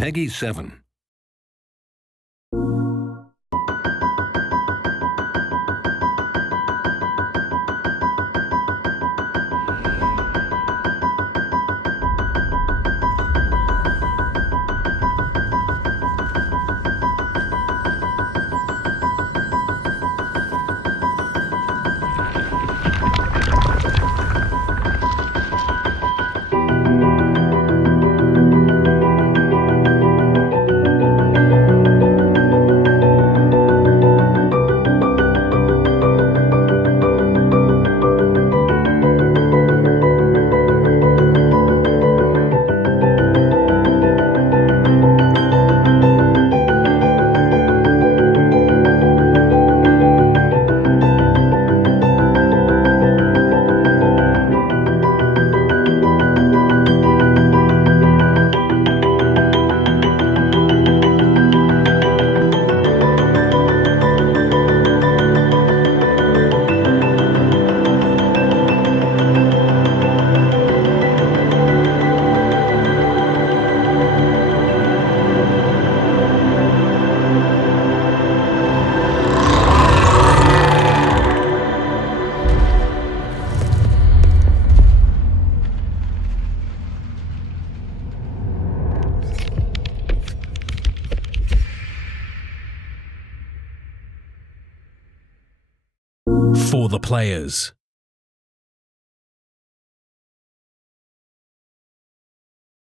Peggy 7. For the players.